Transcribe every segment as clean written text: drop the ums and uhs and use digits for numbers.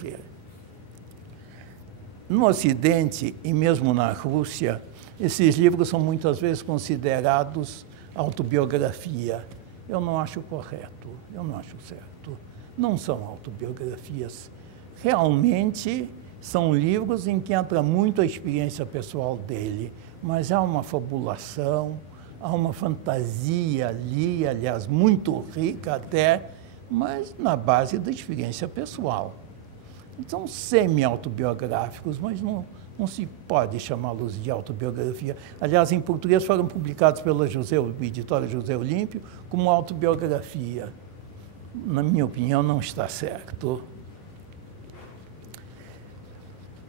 ver. No Ocidente e mesmo na Rússia, esses livros são muitas vezes considerados autobiografia. Eu não acho correto, eu não acho certo. Não são autobiografias. Realmente são livros em que entra muito a experiência pessoal dele, mas há uma fabulação, há uma fantasia ali, aliás, muito rica até, mas na base da experiência pessoal. São semi-autobiográficos, mas não se pode chamá-los de autobiografia. Aliás, em português foram publicados pela editora José Olímpio como autobiografia. Na minha opinião, não está certo.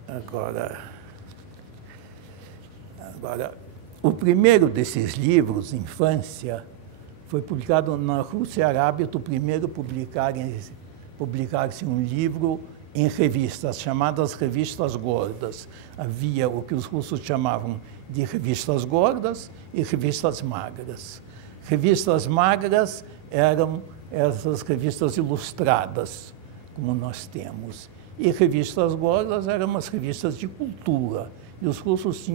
Agora, o primeiro desses livros, Infância, foi publicado na Rússia e Arábia, o primeiro publicar-se um livro em revistas, chamadas revistas gordas. Havia o que os russos chamavam de revistas gordas e revistas magras. Revistas magras eram essas revistas ilustradas, como nós temos. E revistas gordas eram umas revistas de cultura. E os russos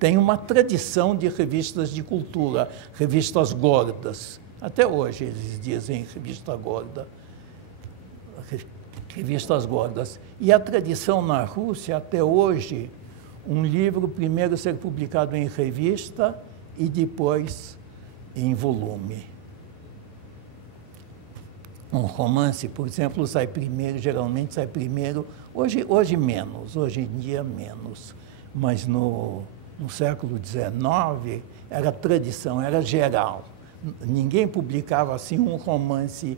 têm uma tradição de revistas de cultura, revistas gordas. Até hoje eles dizem revista gorda. Revistas gordas. E a tradição na Rússia, até hoje, um livro primeiro ser publicado em revista e depois em volume. Um romance, por exemplo, sai primeiro, geralmente sai primeiro, hoje menos, hoje em dia menos, mas no século XIX era tradição, era geral. Ninguém publicava assim um romance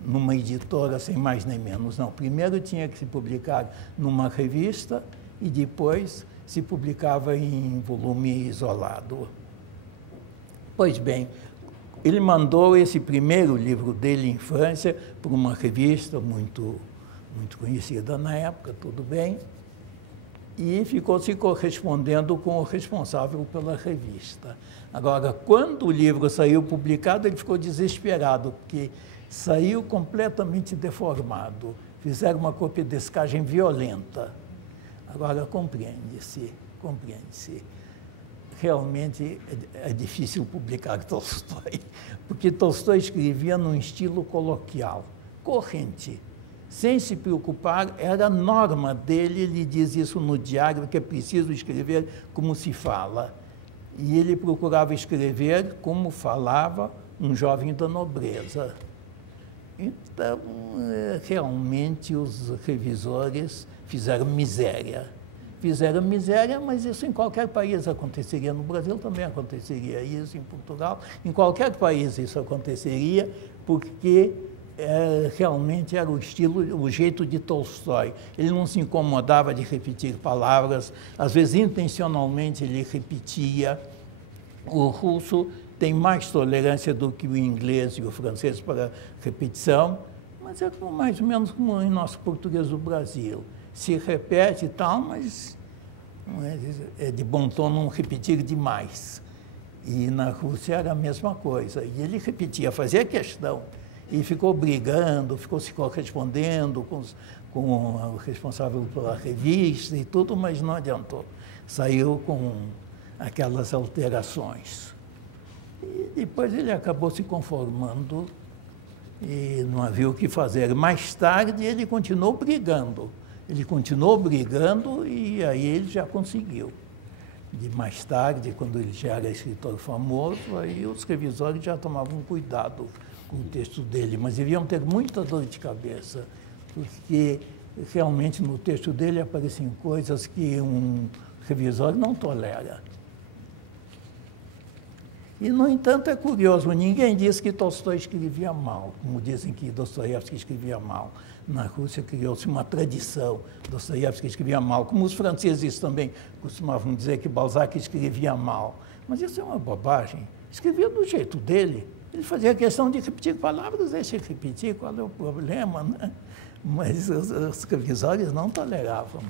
numa editora sem mais nem menos, não. Primeiro tinha que se publicar numa revista e depois se publicava em volume isolado. Pois bem, ele mandou esse primeiro livro dele, Infância, para uma revista muito conhecida na época, tudo bem, e ficou se correspondendo com o responsável pela revista. Agora, quando o livro saiu publicado, ele ficou desesperado, porque saiu completamente deformado. Fizeram uma copiadescagem violenta. Agora, compreende-se. Realmente é difícil publicar Tolstói, porque Tolstói escrevia num estilo coloquial, corrente, sem se preocupar, era a norma dele, ele diz isso no diário, que é preciso escrever como se fala. E ele procurava escrever como falava um jovem da nobreza. Então, realmente, os revisores fizeram miséria. Fizeram miséria, mas isso em qualquer país aconteceria. No Brasil também aconteceria isso, em Portugal. Em qualquer país isso aconteceria, porque realmente era o estilo, o jeito de Tolstói. Ele não se incomodava de repetir palavras, às vezes intencionalmente ele repetia. O russo tem mais tolerância do que o inglês e o francês para repetição, mas é mais ou menos como em nosso português do Brasil. Se repete e tal, mas é de bom tom não repetir demais. E na Rússia era a mesma coisa. E ele repetia, fazia questão. E ficou brigando, ficou se correspondendo com o responsável pela revista e tudo, mas não adiantou. Saiu com aquelas alterações. E depois ele acabou se conformando e não havia o que fazer. Mais tarde ele continuou brigando. E aí ele já conseguiu. E mais tarde, quando ele já era escritor famoso, aí os revisores já tomavam cuidado com o texto dele, mas deviam ter muita dor de cabeça, porque realmente no texto dele apareciam coisas que um revisor não tolera. E, no entanto, é curioso, ninguém diz que Tolstói escrevia mal, como dizem que Dostoiévski escrevia mal. Na Rússia criou-se uma tradição, Dostoiévski escrevia mal, como os franceses também costumavam dizer que Balzac escrevia mal. Mas isso é uma bobagem, escrevia do jeito dele. Ele fazia questão de repetir palavras, deixa ele repetir, qual é o problema, né? Mas os revisores não toleravam.